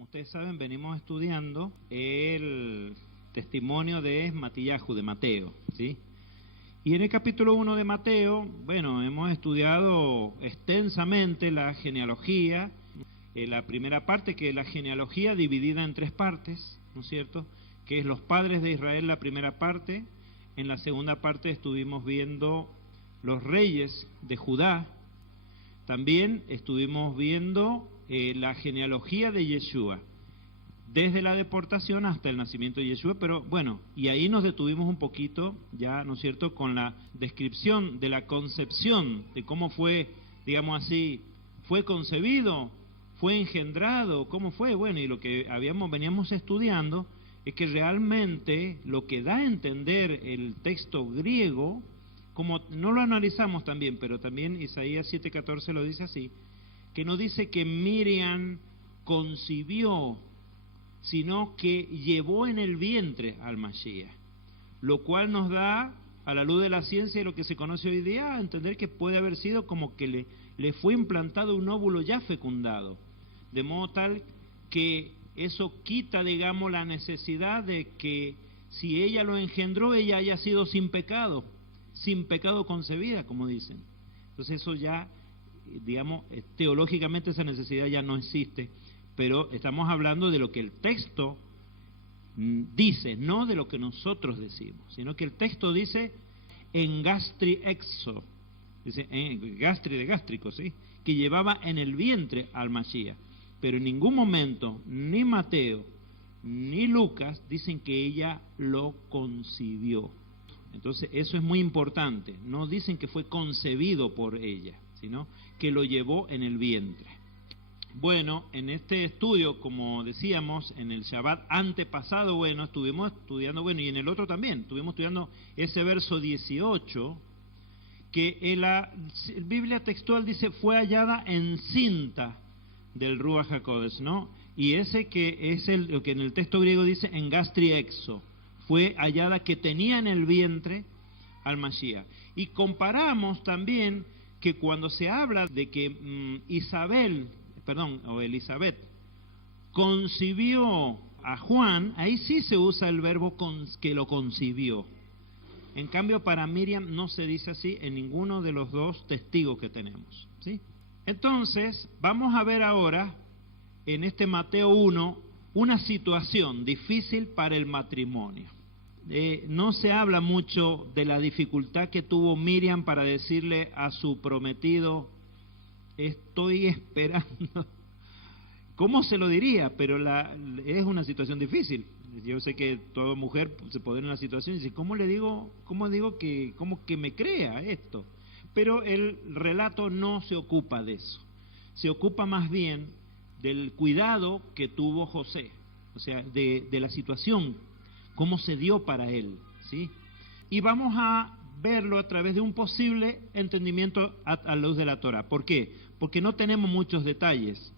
Como ustedes saben, venimos estudiando el testimonio de Matillahu, de Mateo, ¿sí? Y en el capítulo 1 de Mateo, bueno, hemos estudiado extensamente la genealogía, la primera parte, que es la genealogía dividida en tres partes, ¿no es cierto?, que es los padres de Israel, la primera parte. En la segunda parte estuvimos viendo los reyes de Judá. También estuvimos viendo la genealogía de Yeshua, desde la deportación hasta el nacimiento de Yeshua, pero bueno, y ahí nos detuvimos un poquito, ya, ¿no es cierto?, con la descripción de la concepción, de cómo fue, digamos así, fue concebido, fue engendrado, cómo fue, bueno, y lo que veníamos estudiando es que realmente lo que da a entender el texto griego, como no lo analizamos también, pero también Isaías 7:14 lo dice así, que no dice que Miriam concibió, sino que llevó en el vientre al Mashiach, lo cual nos da, a la luz de la ciencia y lo que se conoce hoy día, a entender que puede haber sido como que le fue implantado un óvulo ya fecundado, de modo tal que eso quita, digamos, la necesidad de que si ella lo engendró, ella haya sido sin pecado concebida, como dicen. Entonces eso ya, digamos, teológicamente esa necesidad ya no existe, pero estamos hablando de lo que el texto dice, no de lo que nosotros decimos, sino que el texto dice en gastri exo, dice en gastri de gástrico, ¿sí?, que llevaba en el vientre al Mashiach, pero en ningún momento ni Mateo ni Lucas dicen que ella lo concibió. Entonces eso es muy importante, no dicen que fue concebido por ella, sino que lo llevó en el vientre. Bueno, en este estudio, como decíamos, en el Shabbat antepasado, bueno, estuvimos estudiando, bueno, y en el otro también, estuvimos estudiando ese verso 18, que en la Biblia textual dice, fue hallada encinta del Ruach HaKodesh, ¿no? Y ese que es lo que en el texto griego dice en gastri exo, fue hallada que tenía en el vientre al Mashiach. Y comparamos también que cuando se habla de que Elizabeth concibió a Juan, ahí sí se usa el verbo que lo concibió. En cambio, para Miriam no se dice así en ninguno de los dos testigos que tenemos, ¿sí? Entonces, vamos a ver ahora, en este Mateo 1, una situación difícil para el matrimonio. No se habla mucho de la dificultad que tuvo Miriam para decirle a su prometido, estoy esperando. ¿Cómo se lo diría? Pero es una situación difícil. Yo sé que toda mujer se pone en una situación y dice, ¿cómo digo que me crea esto? Pero el relato no se ocupa de eso. Se ocupa más bien del cuidado que tuvo José, o sea, de la situación, cómo se dio para él, ¿sí? Y vamos a verlo a través de un posible entendimiento a luz de la Torá. ¿Por qué? Porque no tenemos muchos detalles,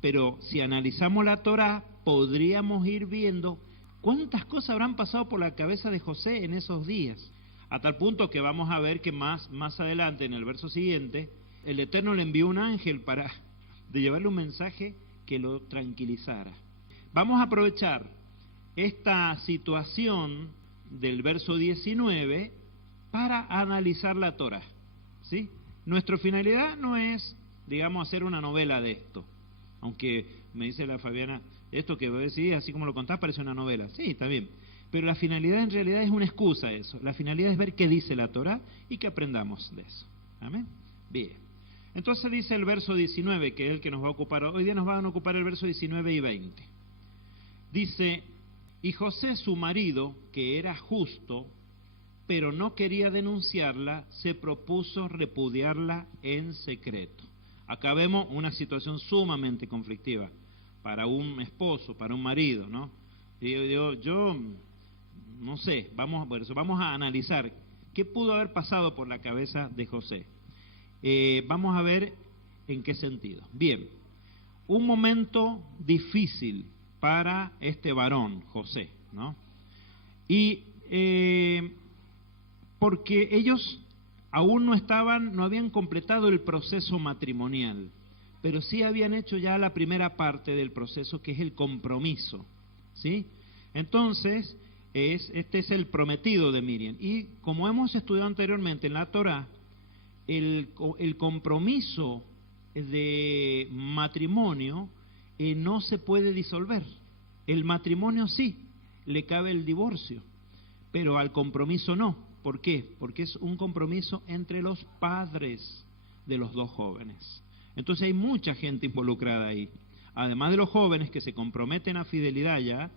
pero si analizamos la Torá, podríamos ir viendo cuántas cosas habrán pasado por la cabeza de José en esos días, a tal punto que vamos a ver que más adelante, en el verso siguiente, el Eterno le envió un ángel de llevarle un mensaje que lo tranquilizara. Vamos a aprovechar esta situación del verso 19 para analizar la Torá, ¿sí? Nuestra finalidad no es, digamos, hacer una novela de esto, aunque me dice la Fabiana, esto que vos decís, así como lo contás, parece una novela. Sí, está bien, pero la finalidad en realidad es una excusa eso. La finalidad es ver qué dice la Torá y que aprendamos de eso. ¿Amén? Bien. Entonces dice el verso 19, que es el que nos va a ocupar, hoy día nos van a ocupar el verso 19 y 20. Dice, y José su marido, que era justo, pero no quería denunciarla, se propuso repudiarla en secreto. Acá vemos una situación sumamente conflictiva para un esposo, para un marido, ¿no? Yo no sé, vamos a analizar qué pudo haber pasado por la cabeza de José. Vamos a ver en qué sentido. Bien, un momento difícil para este varón, José, ¿no? Y porque ellos aún no habían completado el proceso matrimonial, pero sí habían hecho ya la primera parte del proceso, que es el compromiso, ¿sí? Entonces, este es el prometido de Miriam. Y como hemos estudiado anteriormente en la Torá, el compromiso de matrimonio no se puede disolver. El matrimonio sí, le cabe el divorcio, pero al compromiso no. ¿Por qué? Porque es un compromiso entre los padres de los dos jóvenes. Entonces hay mucha gente involucrada ahí. Además de los jóvenes que se comprometen a fidelidad ya,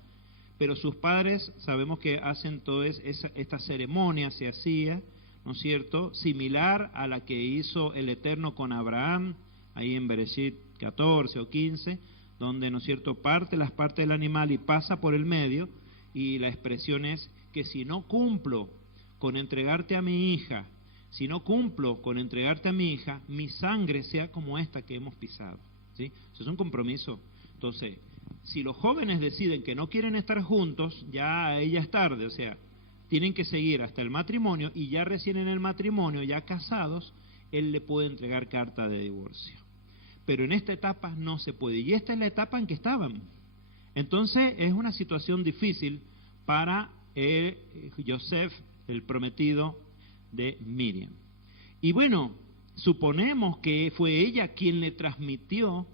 pero sus padres sabemos que hacen toda esta ceremonia, se hacía, ¿no es cierto?, similar a la que hizo el Eterno con Abraham, ahí en Bereshit 14 o 15, donde, ¿no es cierto?, parte las partes del animal y pasa por el medio, y la expresión es que si no cumplo con entregarte a mi hija, si no cumplo con entregarte a mi hija, mi sangre sea como esta que hemos pisado, ¿sí? Eso es un compromiso. Entonces, si los jóvenes deciden que no quieren estar juntos, ya es tarde, o sea, tienen que seguir hasta el matrimonio, y ya recién en el matrimonio, ya casados, él le puede entregar carta de divorcio. Pero en esta etapa no se puede, y esta es la etapa en que estaban. Entonces es una situación difícil para Yosef, el prometido de Miriam. Y bueno, suponemos que fue ella quien le transmitió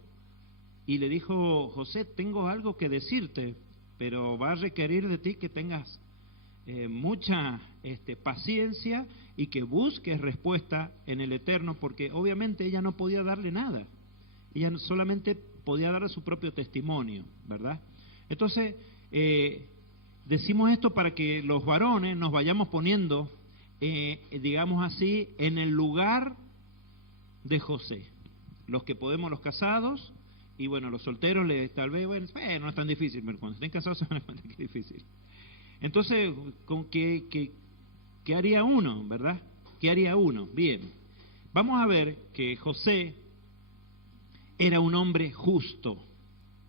y le dijo: José, tengo algo que decirte, pero va a requerir de ti que tengas mucha paciencia y que busques respuesta en el Eterno, porque obviamente ella no podía darle nada. Ella solamente podía dar su propio testimonio, ¿verdad? Entonces, decimos esto para que los varones nos vayamos poniendo, digamos así, en el lugar de José. Los que podemos, los casados, y bueno, los solteros, tal vez, bueno, no es tan difícil, pero cuando estén casados se van a dar cuenta que es difícil. Entonces, ¿con qué haría uno, verdad? ¿Qué haría uno? Bien, vamos a ver que José era un hombre justo,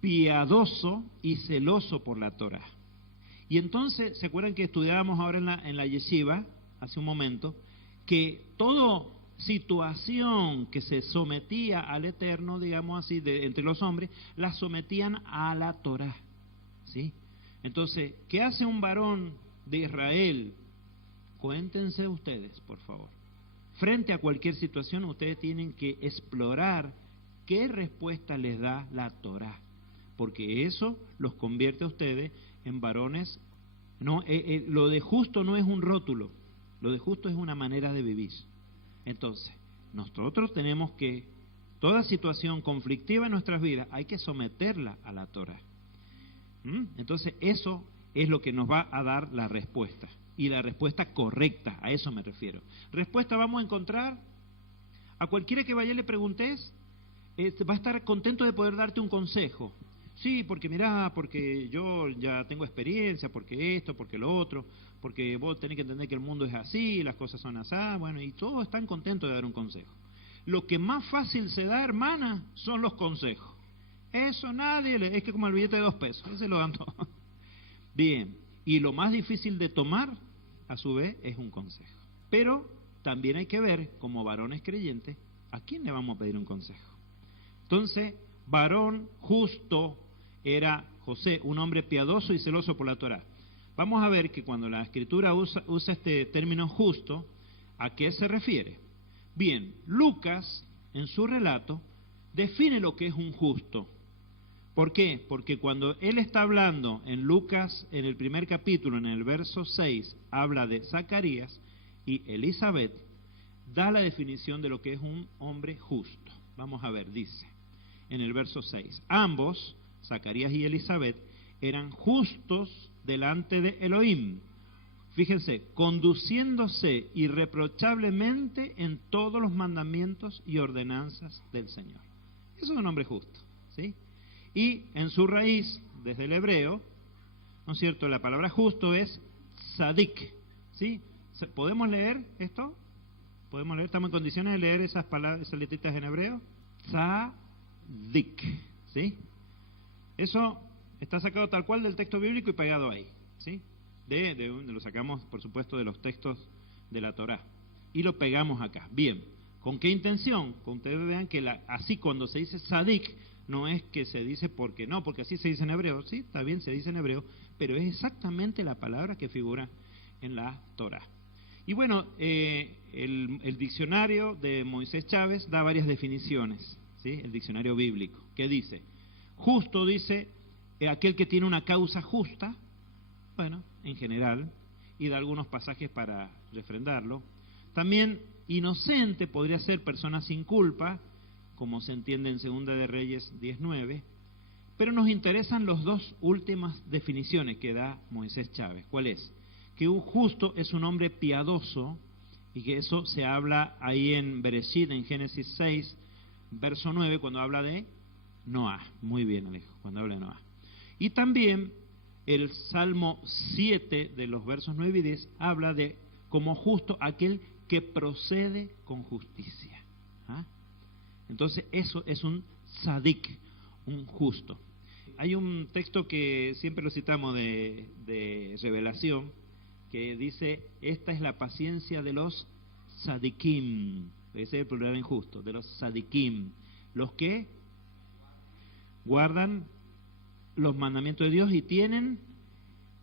piadoso y celoso por la Torá. Y entonces, ¿se acuerdan que estudiábamos ahora en la yeshiva, hace un momento, que toda situación que se sometía al Eterno, digamos así, entre los hombres, la sometían a la Torá, ¿sí? Entonces, ¿qué hace un varón de Israel? Cuéntense ustedes, por favor. Frente a cualquier situación, ustedes tienen que explorar qué respuesta les da la Torá, porque eso los convierte a ustedes en varones. No, lo de justo no es un rótulo, lo de justo es una manera de vivir. Entonces, nosotros tenemos que, toda situación conflictiva en nuestras vidas, hay que someterla a la Torá. Entonces, eso es lo que nos va a dar la respuesta, y la respuesta correcta, a eso me refiero. Respuesta vamos a encontrar, a cualquiera que vaya y le preguntes, va a estar contento de poder darte un consejo. Sí, porque mirá, porque yo ya tengo experiencia, porque esto, porque lo otro, porque vos tenés que entender que el mundo es así, las cosas son así, bueno, y todos están contentos de dar un consejo. Lo que más fácil se da, hermana, son los consejos. Eso nadie, es que como el billete de 2 pesos, ese lo dan todos. Bien, y lo más difícil de tomar, a su vez, es un consejo. Pero también hay que ver, como varones creyentes, ¿a quién le vamos a pedir un consejo? Entonces, varón justo era José, un hombre piadoso y celoso por la Torá. Vamos a ver que cuando la Escritura usa este término justo, ¿a qué se refiere? Bien, Lucas, en su relato, define lo que es un justo. ¿Por qué? Porque cuando él está hablando en Lucas, en el primer capítulo, en el verso 6, habla de Zacarías y Elizabeth, da la definición de lo que es un hombre justo. Vamos a ver, dice en el verso 6, ambos, Zacarías y Elizabeth, eran justos delante de Elohim. Fíjense, conduciéndose irreprochablemente en todos los mandamientos y ordenanzas del Señor. Eso es un hombre justo, ¿sí? Y en su raíz, desde el hebreo, ¿no es cierto?, la palabra justo es tzadik, ¿sí? ¿Podemos leer esto? ¿Podemos leer? ¿Estamos en condiciones de leer esas palabras, esas letritas en hebreo? Tzadik, ¿sí? Eso está sacado tal cual del texto bíblico y pegado ahí, ¿sí? Lo sacamos, por supuesto, de los textos de la Torá y lo pegamos acá. Bien, ¿Con qué intención? Con ustedes vean que así cuando se dice tzadik, no es que se dice porque no, porque así se dice en hebreo, sí, está bien, se dice en hebreo, pero es exactamente la palabra que figura en la Torá. Y bueno, el diccionario de Moisés Chávez da varias definiciones, ¿sí? El diccionario bíblico, que dice, justo dice, aquel que tiene una causa justa, bueno, en general, y da algunos pasajes para refrendarlo. También inocente podría ser persona sin culpa, como se entiende en Segunda de Reyes 19, pero nos interesan las dos últimas definiciones que da Moisés Chávez. ¿Cuál es? Que un justo es un hombre piadoso, y que eso se habla ahí en Bereshit, en Génesis 6, verso 9, cuando habla de Noah. Muy bien, Alejo, cuando habla de Noah. Y también el Salmo 7 de los versos 9 y 10 habla de como justo aquel que procede con justicia. ¿Ah? Entonces eso es un tzadik, un justo. Hay un texto que siempre lo citamos de Revelación, que dice, esta es la paciencia de los tzadikim, ese es el plural injusto, de los tzadikim, los que guardan los mandamientos de Dios y tienen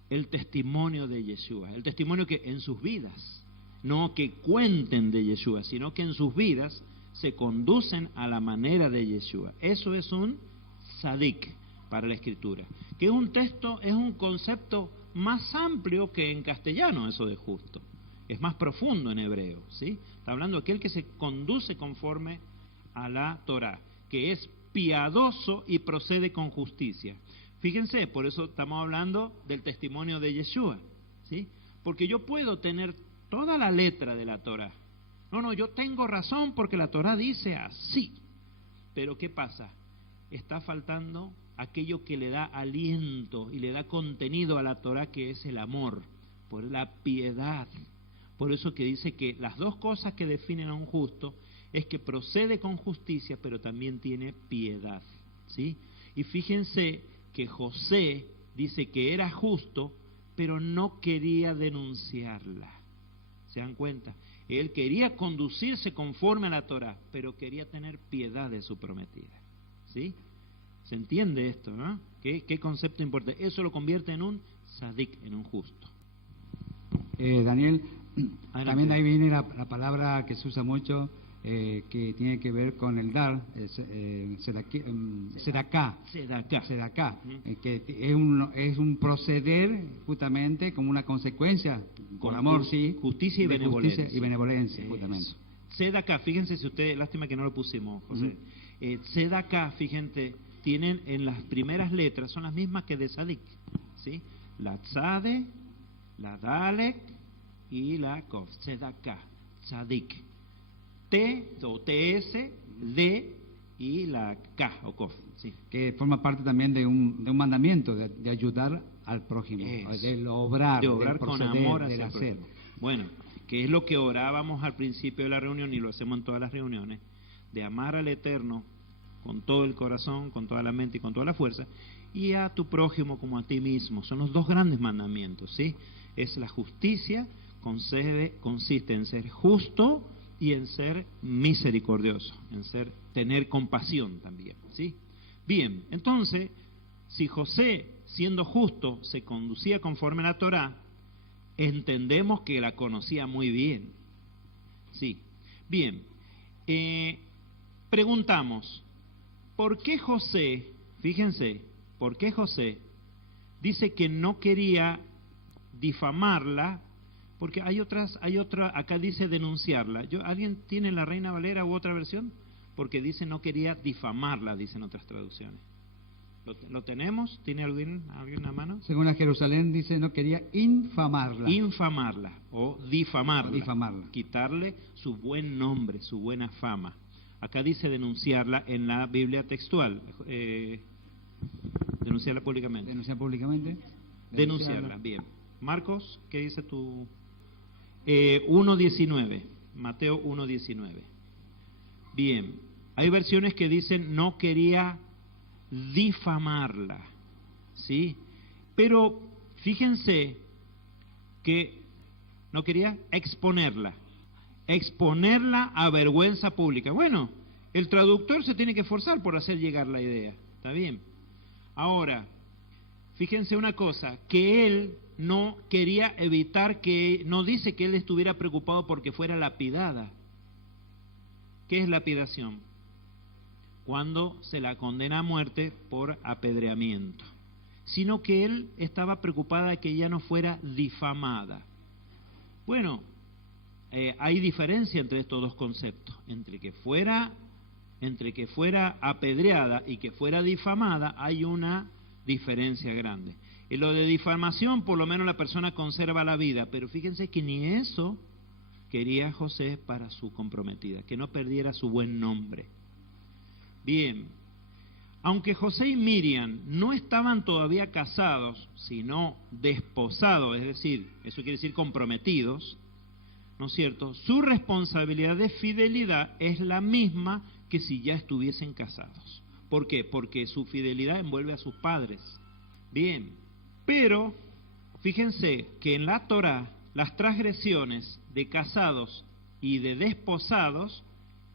el testimonio de Yeshua, el testimonio que en sus vidas, no que cuenten de Yeshua, sino que en sus vidas se conducen a la manera de Yeshua. Eso es un tzadik para la Escritura, que es un texto, es un concepto más amplio que en castellano, eso de justo, es más profundo en hebreo, ¿sí? Está hablando de aquel que se conduce conforme a la Torá, que es piadoso y procede con justicia. Fíjense, por eso estamos hablando del testimonio de Yeshua, ¿sí? Porque yo puedo tener toda la letra de la Torá. No, yo tengo razón porque la Torá dice así. Pero ¿qué pasa? Está faltando aquello que le da aliento y le da contenido a la Torá, que es el amor, por la piedad. Por eso que dice que las dos cosas que definen a un justo es que procede con justicia, pero también tiene piedad, ¿sí? Y fíjense que José dice que era justo, pero no quería denunciarla. ¿Se dan cuenta? Él quería conducirse conforme a la Torá, pero quería tener piedad de su prometida, ¿sí? ¿Se entiende esto, no? ¿Qué concepto importante? Eso lo convierte en un tzadik, en un justo. Daniel, adelante. También ahí viene la palabra que se usa mucho, que tiene que ver con el dar, sedaká, que es un proceder justamente como una consecuencia, con amor, sí, justicia y benevolencia. Justicia y benevolencia, justamente. Sedaká, fíjense si ustedes, lástima que no lo pusimos, José. Sedaká, fíjense, tienen en las primeras letras, son las mismas que de tzadik, ¿sí? La tzade, la dalek y la kof, sedaká, tzadik. T o TS, D y la K o Kof, ¿sí? Que forma parte también de un mandamiento, de ayudar al prójimo, de obrar con amor hacia el prójimo. Bueno, que es lo que orábamos al principio de la reunión y lo hacemos en todas las reuniones, de amar al Eterno con todo el corazón, con toda la mente y con toda la fuerza, y a tu prójimo como a ti mismo. Son los dos grandes mandamientos, ¿sí? Es la justicia, consiste en ser justo y en ser misericordioso, en tener compasión también, ¿sí? Bien, entonces, si José, siendo justo, se conducía conforme a la Torá, entendemos que la conocía muy bien, ¿sí? Bien, preguntamos, ¿por qué José, fíjense, por qué José dice que no quería difamarla? Porque hay otra, acá dice denunciarla. ¿Alguien tiene la Reina Valera u otra versión? Porque dice no quería difamarla, dicen otras traducciones. ¿Lo tenemos? ¿Tiene alguien a mano? Según la Jerusalén dice no quería infamarla. Infamarla o difamarla. Difamarla. Quitarle su buen nombre, su buena fama. Acá dice denunciarla en la Biblia textual. Denunciarla públicamente. ¿Denunciar públicamente? Denunciarla, bien. Marcos, ¿qué dice tu...? 1.19, Mateo 1.19. Bien, hay versiones que dicen no quería difamarla, ¿sí? Pero fíjense que no quería exponerla. exponerla a vergüenza pública. Bueno, el traductor se tiene que esforzar por hacer llegar la idea, ¿está bien? Ahora, fíjense una cosa, que él no quería evitar que, no dice que él estuviera preocupado porque fuera lapidada. ¿Qué es lapidación? Cuando se la condena a muerte por apedreamiento. Sino que él estaba preocupado de que ella no fuera difamada. Bueno, hay diferencia entre estos dos conceptos, entre que fuera apedreada y que fuera difamada, hay una diferencia grande. En lo de difamación, por lo menos la persona conserva la vida, pero fíjense que ni eso quería José para su comprometida, que no perdiera su buen nombre. Bien, aunque José y Miriam no estaban todavía casados, sino desposados, es decir, eso quiere decir comprometidos, ¿no es cierto? Su responsabilidad de fidelidad es la misma que si ya estuviesen casados. ¿Por qué? Porque su fidelidad envuelve a sus padres. Bien, pero fíjense que en la Torá las transgresiones de casados y de desposados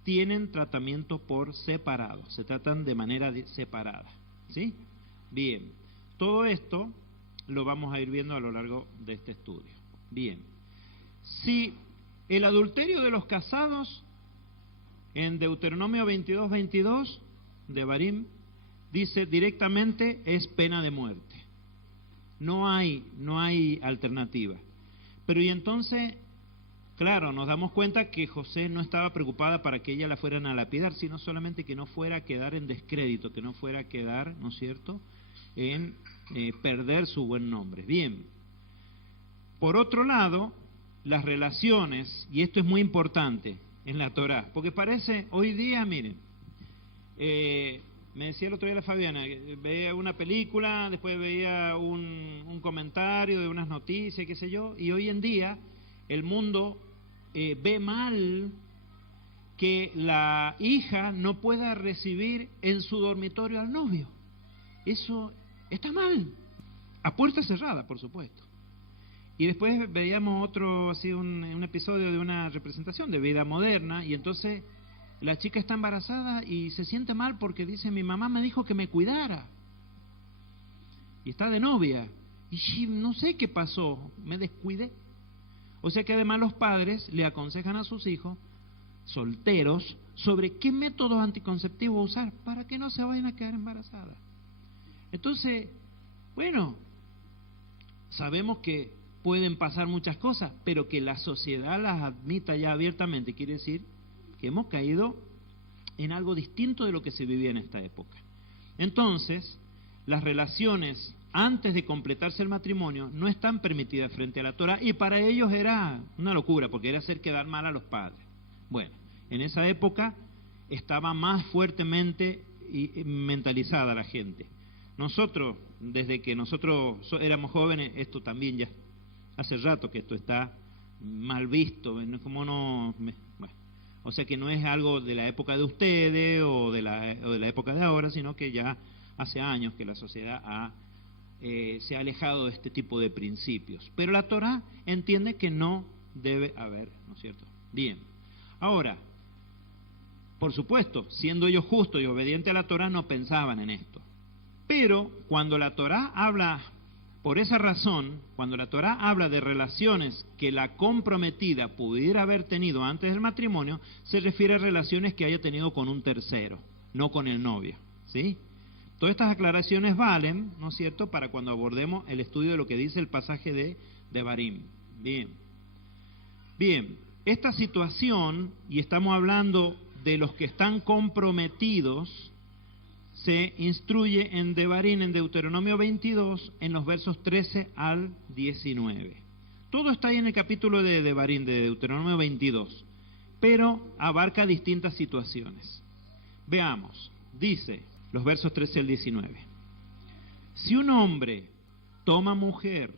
tienen tratamiento por separado, se tratan de manera separada, ¿sí? Bien, todo esto lo vamos a ir viendo a lo largo de este estudio. Bien, si el adulterio de los casados, en Deuteronomio 22:22, Devarim, dice directamente es pena de muerte. No hay alternativa. Pero y entonces, claro, nos damos cuenta que José no estaba preocupada para que ella la fueran a lapidar, sino solamente que no fuera a quedar en descrédito, que no fuera a quedar, ¿no es cierto?, en perder su buen nombre. Bien. Por otro lado, las relaciones, y esto es muy importante en la Torá, porque parece, hoy día, miren, me decía el otro día la Fabiana, veía una película, después veía un comentario de unas noticias, qué sé yo, y hoy en día el mundo ve mal que la hija no pueda recibir en su dormitorio al novio. Eso está mal, a puerta cerrada, por supuesto. Y después veíamos otro, así un episodio de una representación de vida moderna, y entonces la chica está embarazada y se siente mal porque dice, mi mamá me dijo que me cuidara. Y está de novia. Y no sé qué pasó, me descuidé. O sea que además los padres le aconsejan a sus hijos solteros sobre qué métodos anticonceptivos usar para que no se vayan a quedar embarazadas. Entonces, bueno, sabemos que pueden pasar muchas cosas, pero que la sociedad las admita ya abiertamente, quiere decir que hemos caído en algo distinto de lo que se vivía en esta época. Entonces, las relaciones antes de completarse el matrimonio no están permitidas frente a la Torá, y para ellos era una locura, porque era hacer quedar mal a los padres. Bueno, en esa época estaba más fuertemente mentalizada la gente. Nosotros, desde que nosotros éramos jóvenes, esto también ya hace rato que esto está mal visto, bueno, o sea que no es algo de la época de ustedes o de la época de ahora, sino que ya hace años que la sociedad se ha alejado de este tipo de principios. Pero la Torá entiende que no debe haber, ¿no es cierto? Bien, ahora, por supuesto, siendo ellos justos y obedientes a la Torá, no pensaban en esto. Pero cuando la Torá habla, por esa razón, cuando la Torá habla de relaciones que la comprometida pudiera haber tenido antes del matrimonio, se refiere a relaciones que haya tenido con un tercero, no con el novio, ¿sí? Todas estas aclaraciones valen, ¿no es cierto?, para cuando abordemos el estudio de lo que dice el pasaje de Devarim. Bien. Bien, esta situación, y estamos hablando de los que están comprometidos, se instruye en Devarim, en Deuteronomio 22, en los versos 13 al 19. Todo está ahí en el capítulo de Devarim, de Deuteronomio 22, pero abarca distintas situaciones. Veamos, dice los versos 13 al 19. Si un hombre toma mujer,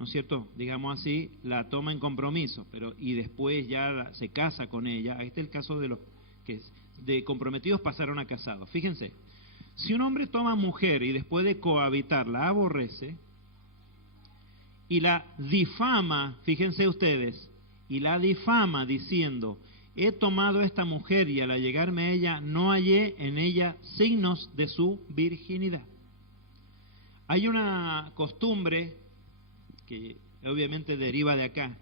¿no es cierto?, digamos así, la toma en compromiso, y después ya se casa con ella, este es el caso de los que de comprometidos pasaron a casados. Fíjense, si un hombre toma mujer y después de cohabitar la aborrece y la difama, fíjense ustedes, y la difama diciendo: he tomado esta mujer y al allegarme a ella no hallé en ella signos de su virginidad. Hay una costumbre que obviamente deriva de acá,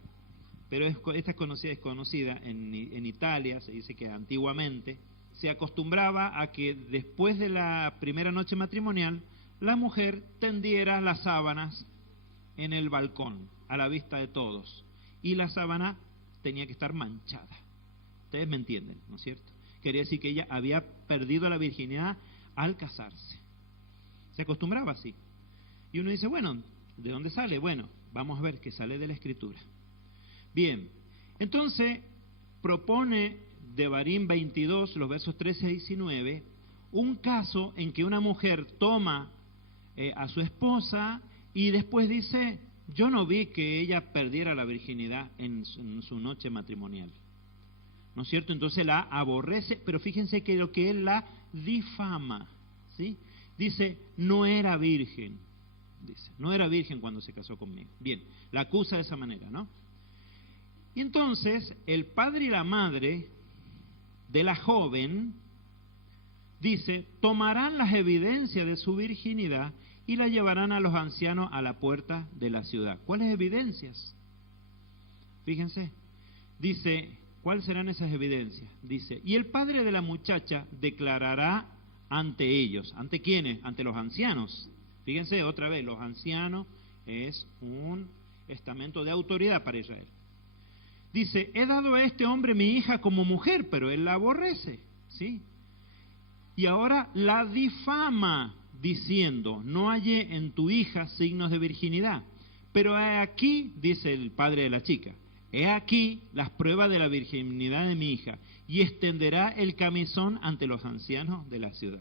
pero esta es conocida en Italia. Se dice que antiguamente se acostumbraba a que después de la primera noche matrimonial la mujer tendiera las sábanas en el balcón a la vista de todos, y la sábana tenía que estar manchada. Ustedes me entienden, ¿no es cierto? Quería decir que ella había perdido la virginidad al casarse. Se acostumbraba así. Y uno dice, bueno, ¿de dónde sale? Bueno, vamos a ver que sale de la Escritura. Bien, entonces propone Devarim 22, los versos 13 a 19, un caso en que una mujer toma a su esposa y después dice: yo no vi que ella perdiera la virginidad en su noche matrimonial, ¿no es cierto? Entonces la aborrece, pero fíjense que lo que él la difama, ¿sí? Dice: no era virgen, dice, no era virgen cuando se casó conmigo. Bien, la acusa de esa manera, ¿no? Y entonces el padre y la madre de la joven, dice, tomarán las evidencias de su virginidad y la llevarán a los ancianos a la puerta de la ciudad. ¿Cuáles evidencias? Fíjense, dice, ¿cuáles serán esas evidencias? Dice, y el padre de la muchacha declarará ante ellos. ¿Ante quiénes? Ante los ancianos. Fíjense otra vez, los ancianos es un estamento de autoridad para Israel. Dice, he dado a este hombre mi hija como mujer, pero él la aborrece, ¿sí? Y ahora la difama, diciendo, no hallé en tu hija signos de virginidad. Pero he aquí, dice el padre de la chica, he aquí las pruebas de la virginidad de mi hija, y extenderá el camisón ante los ancianos de la ciudad.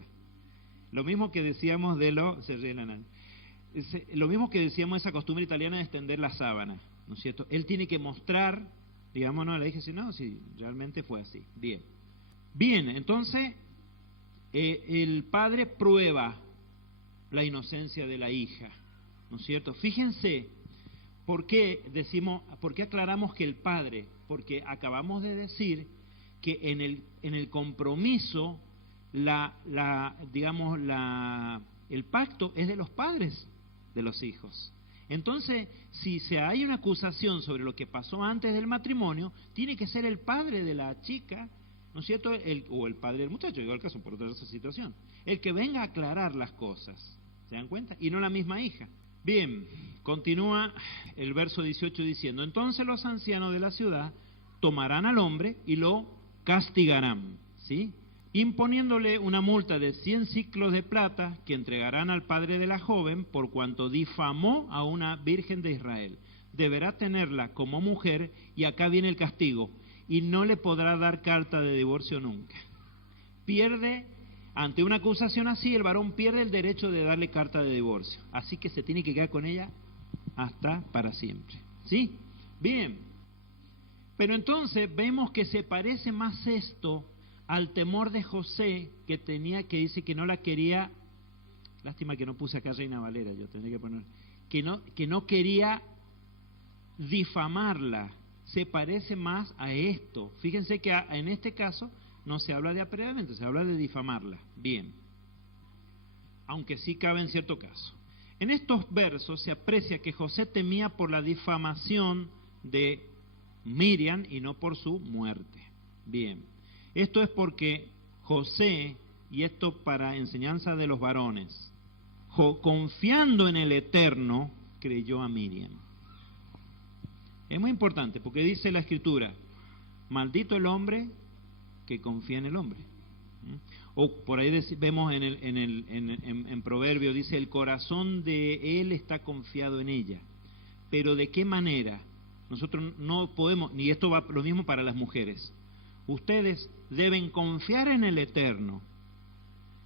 Lo mismo que decíamos de lo mismo que decíamos esa costumbre italiana de extender la sábana, ¿no es cierto? Él tiene que mostrar, digamos, no le dije si no, si realmente fue así. Bien, entonces el padre prueba la inocencia de la hija, ¿no es cierto? Fíjense, ¿por qué aclaramos que el padre? Porque acabamos de decir que en el compromiso, el pacto es de los padres de los hijos. Entonces, si hay una acusación sobre lo que pasó antes del matrimonio, tiene que ser el padre de la chica, ¿no es cierto? O el padre del muchacho, igual caso por otra situación, el que venga a aclarar las cosas, ¿se dan cuenta? Y no la misma hija. Bien, continúa el verso 18 diciendo, entonces los ancianos de la ciudad tomarán al hombre y lo castigarán, ¿sí? Imponiéndole una multa de 100 siclos de plata que entregarán al padre de la joven por cuanto difamó a una virgen de Israel. Deberá tenerla como mujer, y acá viene el castigo, y no le podrá dar carta de divorcio nunca. Pierde, ante una acusación así, el varón pierde el derecho de darle carta de divorcio, así que se tiene que quedar con ella hasta para siempre, ¿sí? Bien, pero entonces vemos que se parece más esto al temor de José, que dice que no la quería, lástima que no puse acá Reina Valera, yo tendría que poner, que no quería difamarla. Se parece más a esto. Fíjense que en este caso no se habla de apreviamiento, se habla de difamarla. Bien, aunque sí cabe en cierto caso. En estos versos se aprecia que José temía por la difamación de Miriam y no por su muerte. Bien, esto es porque José, y esto para enseñanza de los varones, confiando en el Eterno, creyó a Miriam. Es muy importante porque dice la Escritura, maldito el hombre que confía en el hombre. O por ahí vemos en Proverbio, dice, el corazón de él está confiado en ella. Pero ¿de qué manera? Nosotros no podemos, ni esto va lo mismo para las mujeres. Ustedes deben confiar en el Eterno,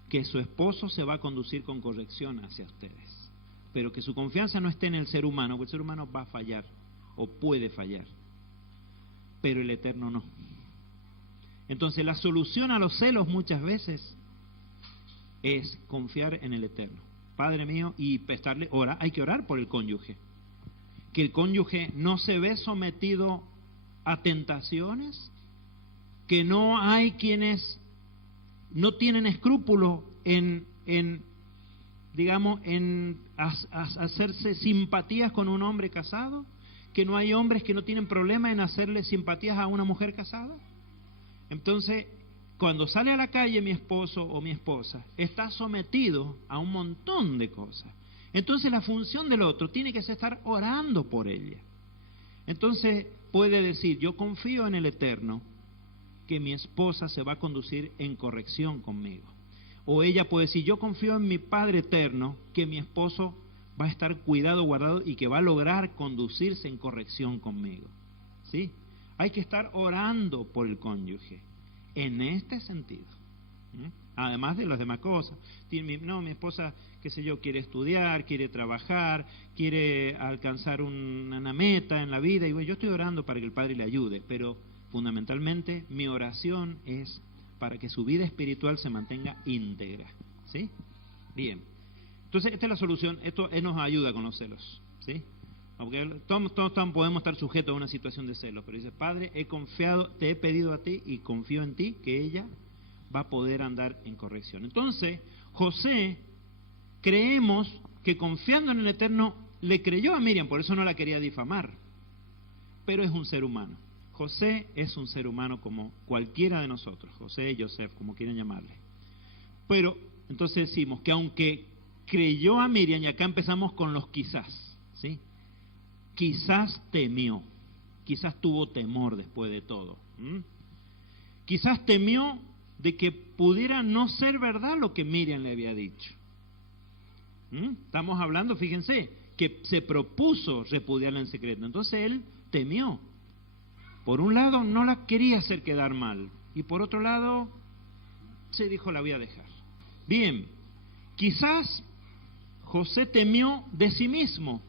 que su esposo se va a conducir con corrección hacia ustedes. Pero que su confianza no esté en el ser humano, porque el ser humano va a fallar, o puede fallar. Pero el Eterno no. Entonces la solución a los celos muchas veces es confiar en el Eterno. Padre mío, y hay que orar por el cónyuge. Que el cónyuge no se ve sometido a tentaciones, que no hay quienes no tienen escrúpulos en hacerse simpatías con un hombre casado, que no hay hombres que no tienen problema en hacerle simpatías a una mujer casada. Entonces, cuando sale a la calle mi esposo o mi esposa, está sometido a un montón de cosas. Entonces la función del otro tiene que ser estar orando por ella. Entonces puede decir, yo confío en el Eterno, que mi esposa se va a conducir en corrección conmigo. O ella puede decir, yo confío en mi Padre Eterno, que mi esposo va a estar cuidado, guardado y que va a lograr conducirse en corrección conmigo. ¿Sí? Hay que estar orando por el cónyuge, en este sentido. Además de las demás cosas. No, mi esposa, qué sé yo, quiere estudiar, quiere trabajar, quiere alcanzar una meta en la vida, y bueno, yo estoy orando para que el Padre le ayude, pero fundamentalmente mi oración es para que su vida espiritual se mantenga íntegra. ¿Sí? Bien. Entonces, esta es la solución. Esto nos ayuda con los celos. ¿Sí? Porque todos podemos estar sujetos a una situación de celos, pero dice, Padre, he confiado, te he pedido a ti y confío en ti que ella va a poder andar en corrección. Entonces, José, creemos que confiando en el Eterno, le creyó a Miriam, por eso no la quería difamar, pero es un ser humano. José es un ser humano como cualquiera de nosotros, José, Joseph, como quieran llamarle. Pero, entonces decimos que aunque creyó a Miriam, y acá empezamos con los quizás, ¿sí? Quizás temió, quizás tuvo temor después de todo. Quizás temió de que pudiera no ser verdad lo que Miriam le había dicho. Estamos hablando, fíjense, que se propuso repudiarla en secreto. Entonces él temió. Por un lado no la quería hacer quedar mal, y por otro lado se dijo, la voy a dejar. Bien, quizás José temió de sí mismo,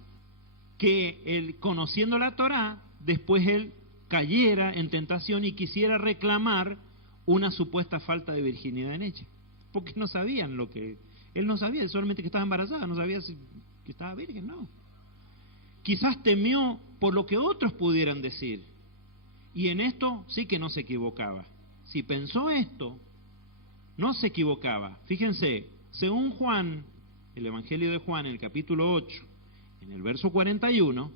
que él, conociendo la Torá, después él cayera en tentación y quisiera reclamar una supuesta falta de virginidad en ella, porque no sabían lo que... Él no sabía solamente que estaba embarazada, no sabía que estaba virgen, no. Quizás temió por lo que otros pudieran decir, y en esto sí que no se equivocaba. Si pensó esto, no se equivocaba. Fíjense, según Juan, el Evangelio de Juan, en el capítulo 8, en el verso 41,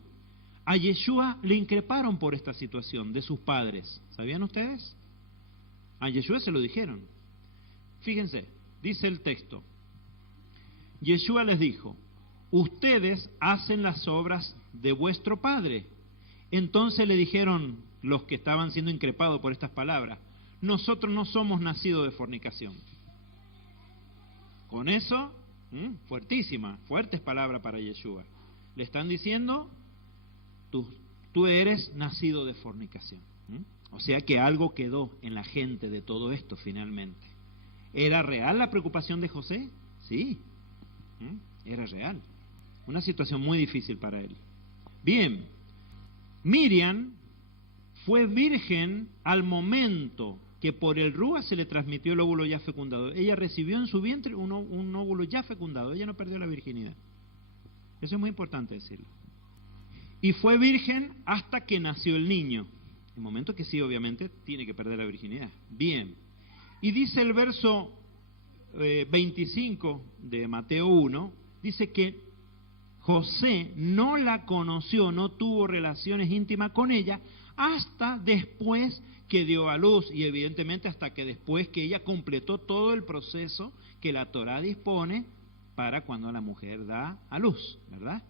a Yeshua le increparon por esta situación de sus padres. ¿Sabían ustedes? A Yeshua se lo dijeron. Fíjense, dice el texto. Yeshua les dijo, ustedes hacen las obras de vuestro padre. Entonces le dijeron los que estaban siendo increpados por estas palabras, nosotros no somos nacidos de fornicación. Con eso, fuertes palabras para Yeshua. Le están diciendo, tú eres nacido de fornicación. O sea que algo quedó en la gente de todo esto finalmente. ¿Era real la preocupación de José? Sí, era real. Una situación muy difícil para él. Bien, Miriam fue virgen al momento que por el Rúa se le transmitió el óvulo ya fecundado. Ella recibió en su vientre un óvulo ya fecundado. Ella no perdió la virginidad. Eso es muy importante decirlo. Y fue virgen hasta que nació el niño. El momento que sí, obviamente, tiene que perder la virginidad. Bien. Y dice el verso 25 de Mateo 1, dice que José no la conoció, no tuvo relaciones íntimas con ella, hasta después que dio a luz, y evidentemente hasta que después que ella completó todo el proceso que la Torá dispone para cuando la mujer da a luz, ¿verdad?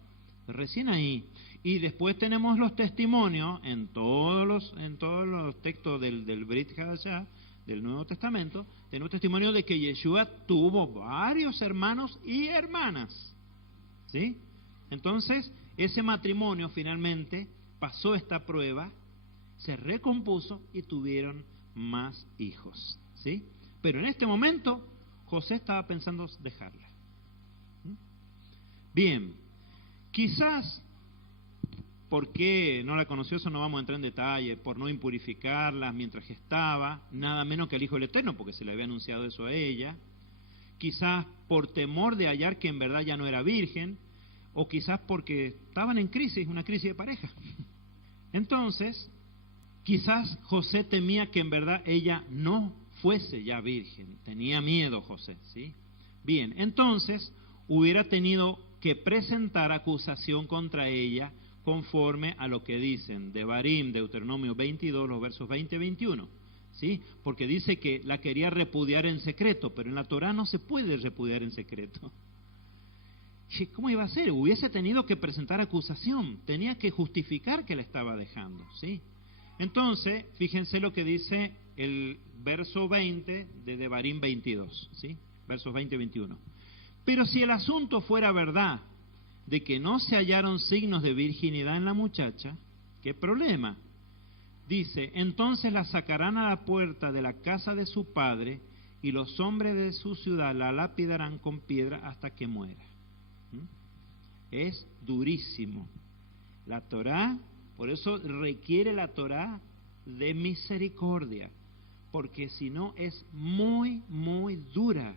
Recién ahí. Y después tenemos los testimonios en todos los textos del Brit Hadashah, del Nuevo Testamento, tenemos testimonio de que Yeshua tuvo varios hermanos y hermanas, ¿sí? Entonces, ese matrimonio finalmente pasó esta prueba, se recompuso y tuvieron más hijos, ¿sí? Pero en este momento, José estaba pensando dejarla. Bien, quizás, ¿por qué no la conoció? Eso no vamos a entrar en detalle, por no impurificarla mientras gestaba, nada menos que al Hijo del Eterno, porque se le había anunciado eso a ella, quizás por temor de hallar que en verdad ya no era virgen, o quizás porque estaban en crisis, una crisis de pareja. Entonces, Quizás José temía que en verdad ella no fuese ya virgen, tenía miedo José, ¿sí? Bien, entonces hubiera tenido que presentar acusación contra ella conforme a lo que dicen Devarim, Deuteronomio 22, los versos 20 y 21, ¿sí? Porque dice que la quería repudiar en secreto, pero en la Torá no se puede repudiar en secreto. ¿Cómo iba a ser? Hubiese tenido que presentar acusación, tenía que justificar que la estaba dejando, ¿sí? Entonces, fíjense lo que dice el verso 20 de Devarim 22, ¿sí? Versos 20 y 21. Pero si el asunto fuera verdad, de que no se hallaron signos de virginidad en la muchacha, ¿qué problema? Dice, entonces la sacarán a la puerta de la casa de su padre y los hombres de su ciudad la lapidarán con piedra hasta que muera. Es durísimo. La Torá, por eso requiere la Torá de misericordia, porque si no es muy, muy dura,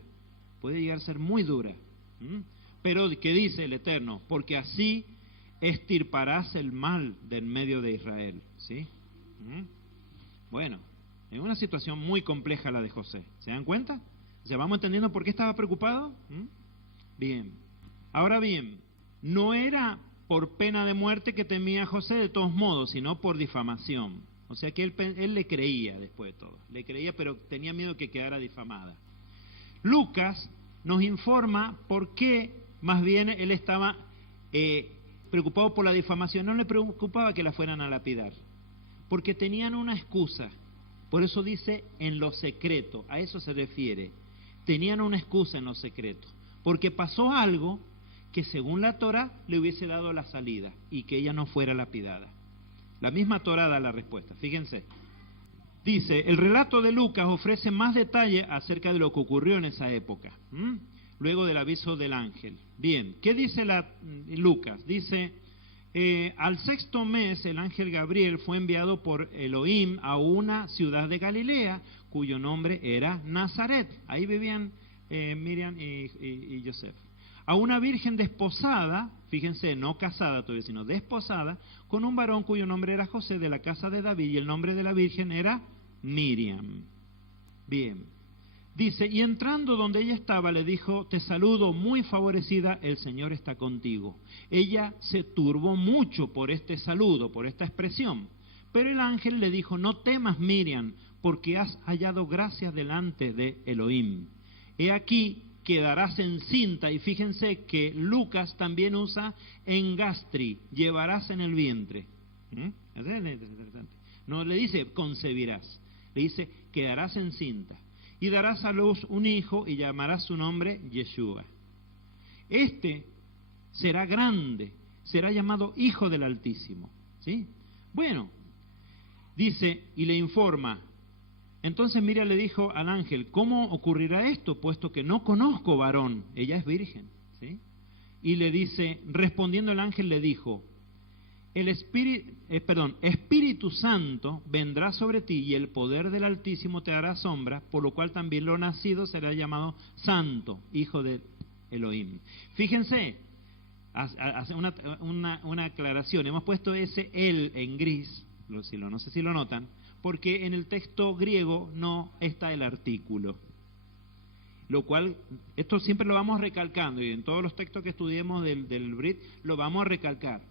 puede llegar a ser muy dura. Pero, ¿qué dice el Eterno? Porque así extirparás el mal del medio de Israel, ¿sí? Bueno, es una situación muy compleja la de José, ¿se dan cuenta? ¿Ya vamos entendiendo por qué estaba preocupado? Bien, ahora bien, no era por pena de muerte que temía a José de todos modos, sino por difamación. O sea que él le creía después de todo, le creía, pero tenía miedo de que quedara difamada. Lucas nos informa por qué más bien él estaba preocupado por la difamación, no le preocupaba que la fueran a lapidar, porque tenían una excusa. Por eso dice en lo secreto, a eso se refiere, tenían una excusa en lo secreto, porque pasó algo que según la Torá le hubiese dado la salida y que ella no fuera lapidada. La misma Torá da la respuesta, fíjense. Dice, el relato de Lucas ofrece más detalle acerca de lo que ocurrió en esa época, luego del aviso del ángel. Bien, ¿qué dice Lucas? Dice, al 6º mes el ángel Gabriel fue enviado por Elohim a una ciudad de Galilea, cuyo nombre era Nazaret. Ahí vivían Miriam y Joseph. A una virgen desposada, fíjense, no casada todavía, sino desposada, con un varón cuyo nombre era José, de la casa de David, y el nombre de la virgen era Miriam. Bien, dice, y entrando donde ella estaba, le dijo, te saludo, muy favorecida, el Señor está contigo. Ella se turbó mucho por este saludo, por esta expresión, pero el ángel le dijo, no temas, Miriam, porque has hallado gracia delante de Elohim. He aquí, quedarás encinta, y fíjense que Lucas también usa engastri, llevarás en el vientre. No le dice concebirás, le dice quedarás encinta, y darás a luz un hijo, y llamarás su nombre Yeshua. Este será grande, será llamado Hijo del Altísimo. ¿Sí? Bueno, dice, y le informa. Entonces Miriam le dijo al ángel, ¿cómo ocurrirá esto, puesto que no conozco varón? Ella es virgen, ¿sí? Y le dice, respondiendo el ángel le dijo, Espíritu Santo vendrá sobre ti y el poder del Altísimo te hará sombra, por lo cual también lo nacido será llamado Santo, Hijo de Elohim. Fíjense, hace una aclaración, hemos puesto ese él en gris, no sé si lo notan, porque en el texto griego no está el artículo. Lo cual, esto siempre lo vamos recalcando, y en todos los textos que estudiemos del Brit, lo vamos a recalcar,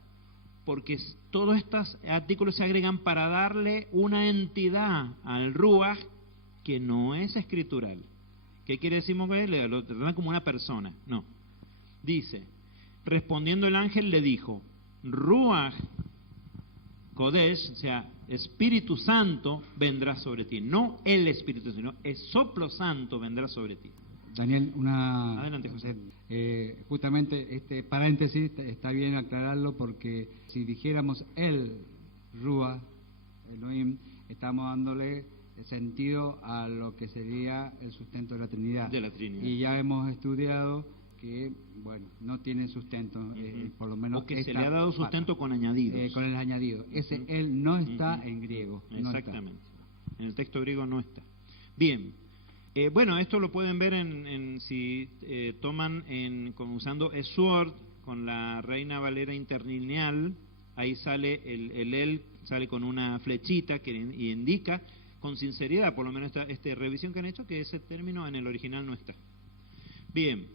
porque todos estos artículos se agregan para darle una entidad al Ruach que no es escritural. ¿Qué quiere decir? Lo tratan como una persona. No. Dice, respondiendo el ángel le dijo, Ruach Kodesh, o sea, Espíritu Santo vendrá sobre ti. No el Espíritu, sino el soplo santo vendrá sobre ti. Daniel, Adelante, José. Justamente este paréntesis está bien aclararlo, porque si dijéramos el Ruach, Elohim, estamos dándole sentido a lo que sería el sustento de la Trinidad. De la Trinidad. Y ya hemos estudiado que, bueno, no tiene sustento, por lo menos. O que se le ha dado sustento con añadidos. Con el añadido. Ese él no está en griego. Exactamente. No, en el texto griego no está. Bien. Bueno, esto lo pueden ver si toman usando Sword con la Reina Valera interlineal. Ahí sale el sale con una flechita que indica con sinceridad, por lo menos esta revisión que han hecho, que ese término en el original no está. Bien,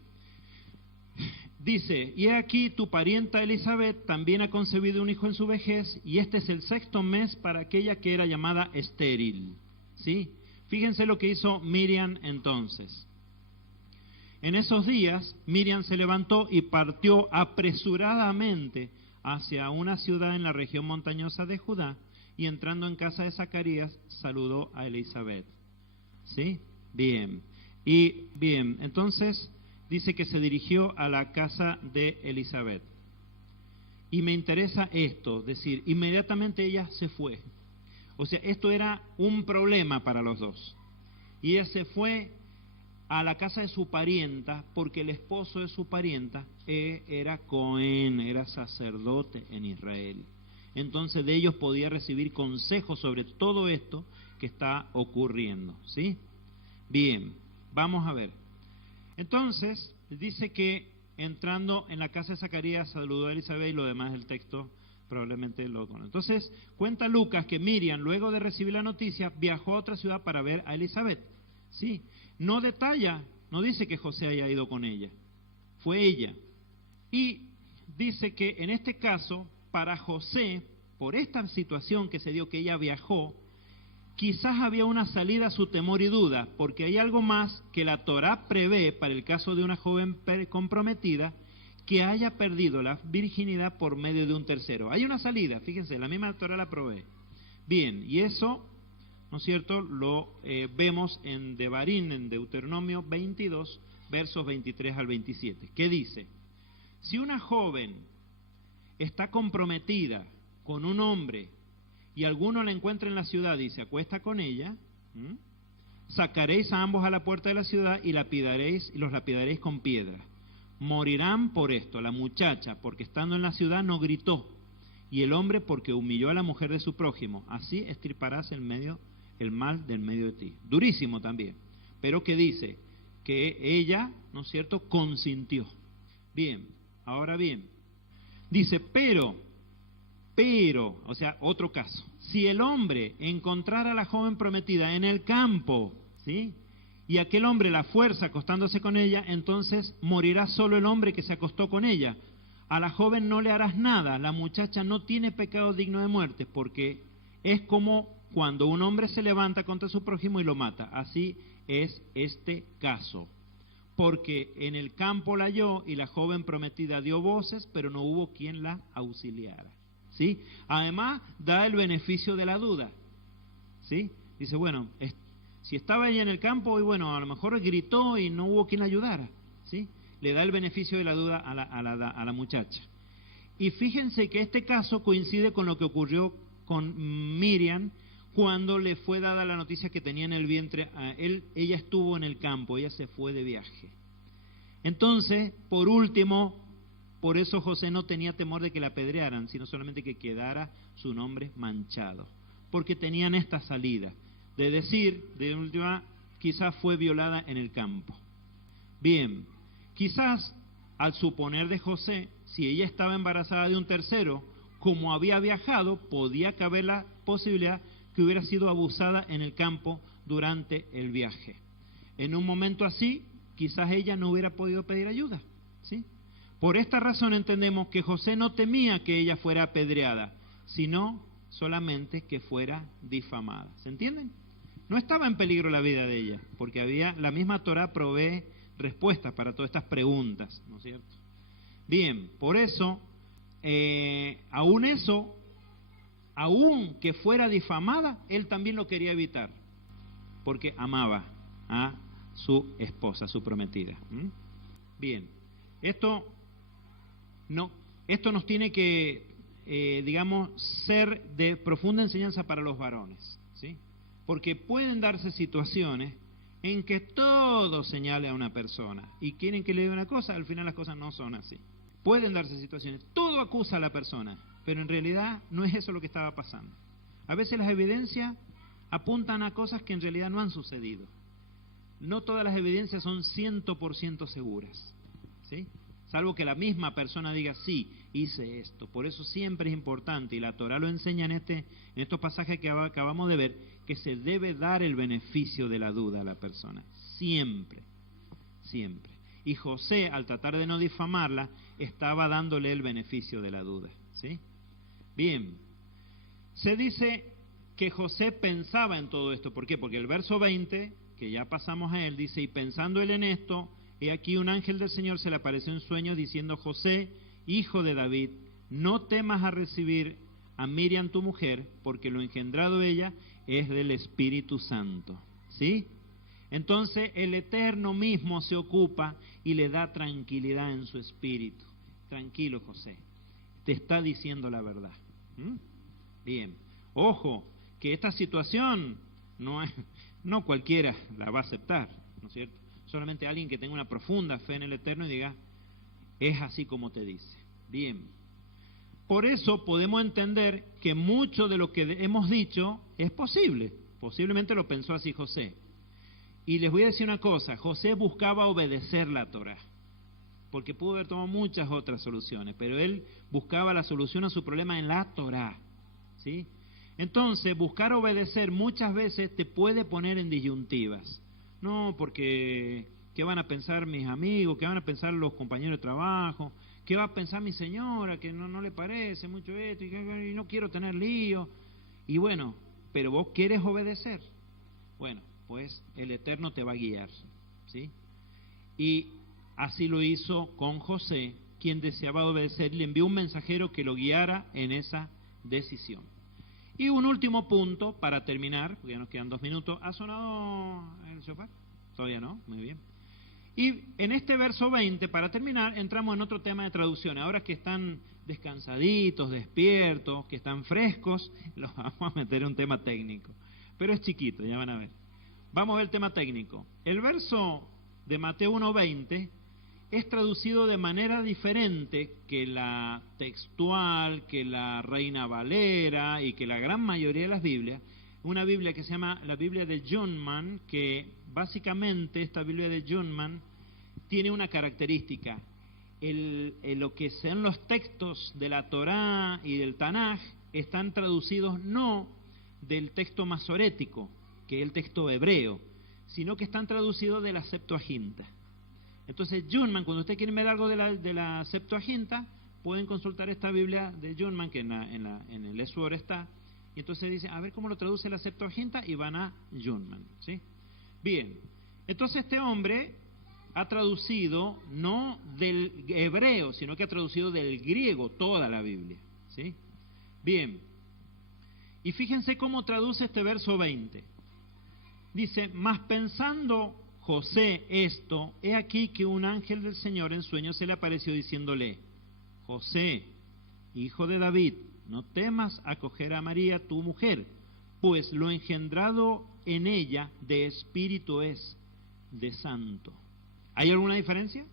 dice, y aquí tu parienta Elizabeth también ha concebido un hijo en su vejez, y este es el 6º mes para aquella que era llamada estéril. ¿Sí? Fíjense lo que hizo Miriam entonces. En esos días, Miriam se levantó y partió apresuradamente hacia una ciudad en la región montañosa de Judá, y entrando en casa de Zacarías, saludó a Elizabeth. ¿Sí? Bien. Y bien, entonces dice que se dirigió a la casa de Elizabeth. Y me interesa esto, decir, inmediatamente ella se fue. O sea, esto era un problema para los dos. Y ella se fue a la casa de su parienta, porque el esposo de su parienta era Cohen, era sacerdote en Israel. Entonces de ellos podía recibir consejos sobre todo esto que está ocurriendo, ¿sí? Bien, vamos a ver. Entonces, dice que entrando en la casa de Zacarías saludó a Elizabeth, y lo demás del texto probablemente lo conoce. Entonces, cuenta Lucas que Miriam, luego de recibir la noticia, viajó a otra ciudad para ver a Elizabeth, ¿sí? No detalla, no dice que José haya ido con ella, fue ella. Y dice que en este caso, para José, por esta situación que se dio, que ella viajó, quizás había una salida a su temor y duda, porque hay algo más que la Torá prevé para el caso de una joven comprometida que haya perdido la virginidad por medio de un tercero. Hay una salida, fíjense, la misma Torá la provee. Bien, y eso, ¿no es cierto?, lo vemos en Devarim, en Deuteronomio 22, versos 23 al 27, que dice, si una joven está comprometida con un hombre y alguno la encuentra en la ciudad y se acuesta con ella, sacaréis a ambos a la puerta de la ciudad y los lapidaréis con piedra. Morirán por esto, la muchacha porque estando en la ciudad no gritó, y el hombre porque humilló a la mujer de su prójimo. Así extirparás el mal del medio de ti. Durísimo también, pero que dice que ella, ¿no es cierto?, consintió. Bien, ahora bien, dice, pero, o sea, otro caso, si el hombre encontrara a la joven prometida en el campo, ¿sí?, y aquel hombre la fuerza acostándose con ella, entonces morirá solo el hombre que se acostó con ella. A la joven no le harás nada, la muchacha no tiene pecado digno de muerte, porque es como cuando un hombre se levanta contra su prójimo y lo mata. Así es este caso. Porque en el campo la halló y la joven prometida dio voces, pero no hubo quien la auxiliara. ¿Sí? Además, da el beneficio de la duda. ¿Sí? Dice, bueno, si estaba ella en el campo y bueno, a lo mejor gritó y no hubo quien la ayudara. ¿Sí? Le da el beneficio de la duda a la muchacha. Y fíjense que este caso coincide con lo que ocurrió con Miriam cuando le fue dada la noticia que tenía en el vientre. Ella estuvo en el campo, ella se fue de viaje. Entonces, por último, por eso José no tenía temor de que la apedrearan, sino solamente que quedara su nombre manchado. Porque tenían esta salida de decir, de última, quizás fue violada en el campo. Bien, quizás al suponer de José, si ella estaba embarazada de un tercero, como había viajado, podía caber la posibilidad que hubiera sido abusada en el campo durante el viaje. En un momento así, quizás ella no hubiera podido pedir ayuda, ¿sí? Por esta razón entendemos que José no temía que ella fuera apedreada, sino solamente que fuera difamada. ¿Se entienden? No estaba en peligro la vida de ella, porque la misma Torá provee respuestas para todas estas preguntas, ¿no es cierto? Bien, por eso, aún que fuera difamada, él también lo quería evitar, porque amaba a su esposa, su prometida. Bien, esto nos tiene que, digamos, ser de profunda enseñanza para los varones, ¿sí? Porque pueden darse situaciones en que todo señale a una persona y quieren que le diga una cosa, al final las cosas no son así. Pueden darse situaciones, todo acusa a la persona, pero en realidad no es eso lo que estaba pasando. A veces las evidencias apuntan a cosas que en realidad no han sucedido. No todas las evidencias son 100% seguras, ¿sí? salvo que la misma persona diga, sí, hice esto. Por eso siempre es importante, y la Torá lo enseña en estos pasajes que acabamos de ver, que se debe dar el beneficio de la duda a la persona, siempre, siempre. Y José, al tratar de no difamarla, estaba dándole el beneficio de la duda, ¿sí? Bien, se dice que José pensaba en todo esto. ¿Por qué? Porque el verso 20, que ya pasamos a él, dice, y pensando él en esto, he aquí un ángel del Señor se le apareció en sueños diciendo, José, hijo de David, no temas a recibir a Miriam tu mujer, porque lo engendrado de ella es del Espíritu Santo. ¿Sí? Entonces el Eterno mismo se ocupa y le da tranquilidad en su espíritu. Tranquilo, José, te está diciendo la verdad. Bien, ojo, que esta situación no cualquiera la va a aceptar, ¿no es cierto? Solamente alguien que tenga una profunda fe en el Eterno y diga, es así como te dice. Bien, por eso podemos entender que mucho de lo que hemos dicho es posible. Posiblemente lo pensó así José. Y les voy a decir una cosa, José buscaba obedecer la Torá, porque pudo haber tomado muchas otras soluciones, pero él buscaba la solución a su problema en la Torá, ¿sí? Entonces, buscar obedecer muchas veces te puede poner en disyuntivas. No, porque ¿qué van a pensar mis amigos? ¿Qué van a pensar los compañeros de trabajo? ¿Qué va a pensar mi señora? Que no le parece mucho esto y no quiero tener lío. Y bueno, pero vos quieres obedecer. Bueno, pues el Eterno te va a guiar, ¿sí? Y así lo hizo con José, quien deseaba obedecer, le envió un mensajero que lo guiara en esa decisión. Y un último punto para terminar, porque ya nos quedan 2 minutos. ¿Ha sonado el shofar? Todavía no, muy bien. Y en este verso 20, para terminar, entramos en otro tema de traducción. Ahora que están descansaditos, despiertos, que están frescos, los vamos a meter en un tema técnico. Pero es chiquito, ya van a ver. Vamos a ver el tema técnico. El verso de Mateo 1:20 es traducido de manera diferente que la textual, que la Reina Valera y que la gran mayoría de las Biblias. Una Biblia que se llama la Biblia de Junman, que básicamente esta Biblia de Junman tiene una característica. Lo que sean los textos de la Torá y del Tanaj están traducidos no del texto masorético, que es el texto hebreo, sino que están traducidos de la Septuaginta. Entonces, Junman, cuando ustedes quieren ver algo de la Septuaginta, pueden consultar esta Biblia de Junman, que en el Eswor está, y entonces dicen, a ver cómo lo traduce la Septuaginta, y van a Junman, ¿sí? Bien, entonces este hombre ha traducido no del hebreo, sino que ha traducido del griego toda la Biblia, ¿sí? Bien, y fíjense cómo traduce este verso 20. Dice, mas pensando José esto, he aquí que un ángel del Señor en sueño se le apareció diciéndole, José, hijo de David, no temas acoger a María tu mujer, pues lo engendrado en ella de espíritu es, de santo. ¿Hay alguna diferencia?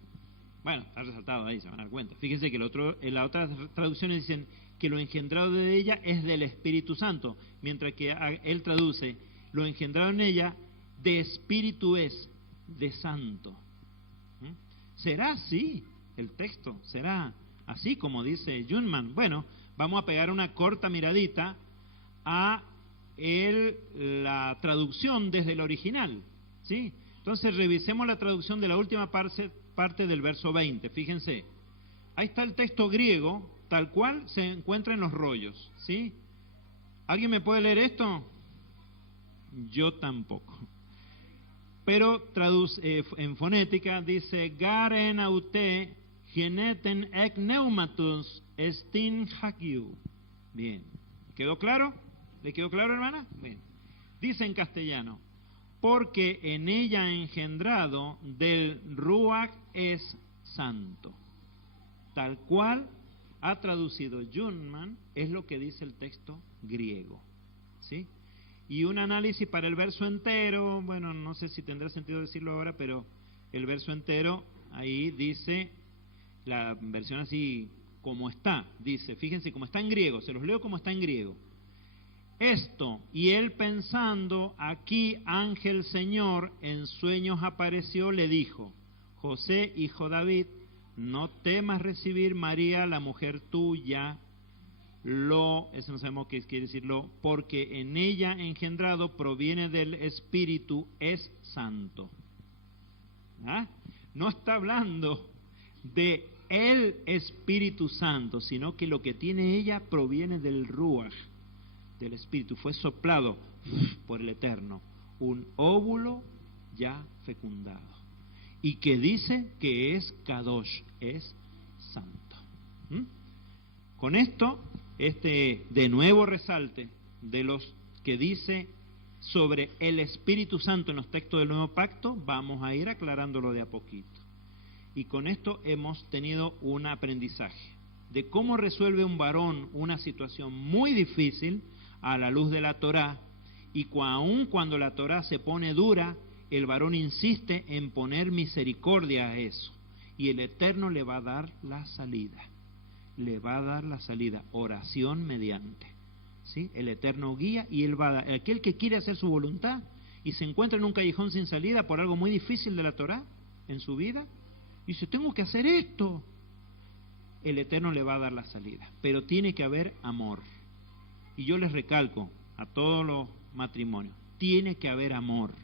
Bueno, está resaltado ahí, se van a dar cuenta. Fíjense que en las otras traducciones dicen que lo engendrado de ella es del Espíritu Santo, mientras que él traduce, lo engendrado en ella de espíritu es, de santo. ¿Será así el texto? ¿Será así como dice Junman? Bueno, vamos a pegar una corta miradita a la traducción desde el original, ¿sí? Entonces revisemos la traducción de la última parte del verso 20. Fíjense, ahí está el texto griego tal cual se encuentra en los rollos, ¿sí? ¿Alguien me puede leer esto? Yo tampoco. Pero en fonética dice, Garen aute geneten ek neumatus estin hakiu. Bien, ¿quedó claro? ¿Le quedó claro, hermana? Bien. Dice en castellano, porque en ella engendrado del Ruach es santo. Tal cual ha traducido Junman, es lo que dice el texto griego, ¿sí? Y un análisis para el verso entero, bueno, no sé si tendrá sentido decirlo ahora, pero el verso entero, ahí dice, la versión así como está, dice, fíjense como está en griego, se los leo como está en griego. Esto, y él pensando, aquí ángel Señor en sueños apareció, le dijo, José, hijo David, no temas recibir María, la mujer tuya, eso no sabemos qué quiere decirlo, porque en ella engendrado proviene del Espíritu, es santo. ¿Ah? No está hablando de el Espíritu Santo, sino que lo que tiene ella proviene del Ruach, del Espíritu, fue soplado por el Eterno, un óvulo ya fecundado, y que dice que es Kadosh, es santo. Con esto, de nuevo resalte de los que dice sobre el Espíritu Santo en los textos del Nuevo Pacto, vamos a ir aclarándolo de a poquito. Y con esto hemos tenido un aprendizaje de cómo resuelve un varón una situación muy difícil a la luz de la Torá, y aun cuando la Torá se pone dura, el varón insiste en poner misericordia a eso, y el Eterno le va a dar la salida. Le va a dar la salida, oración mediante. ¿Sí? El Eterno guía y Él va a dar. Aquel que quiere hacer su voluntad y se encuentra en un callejón sin salida por algo muy difícil de la Torá en su vida, dice, tengo que hacer esto. El Eterno le va a dar la salida, pero tiene que haber amor. Y yo les recalco a todos los matrimonios, tiene que haber amor.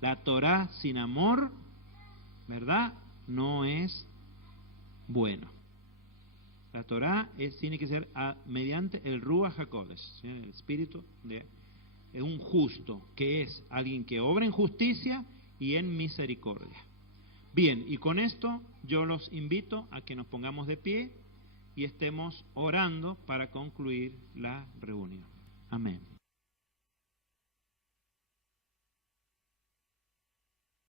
La Torá sin amor, ¿verdad?, no es bueno. La Torá tiene que ser mediante el Ruach HaKodesh, ¿sí?, el espíritu de un justo, que es alguien que obra en justicia y en misericordia. Bien, y con esto yo los invito a que nos pongamos de pie y estemos orando para concluir la reunión. Amén.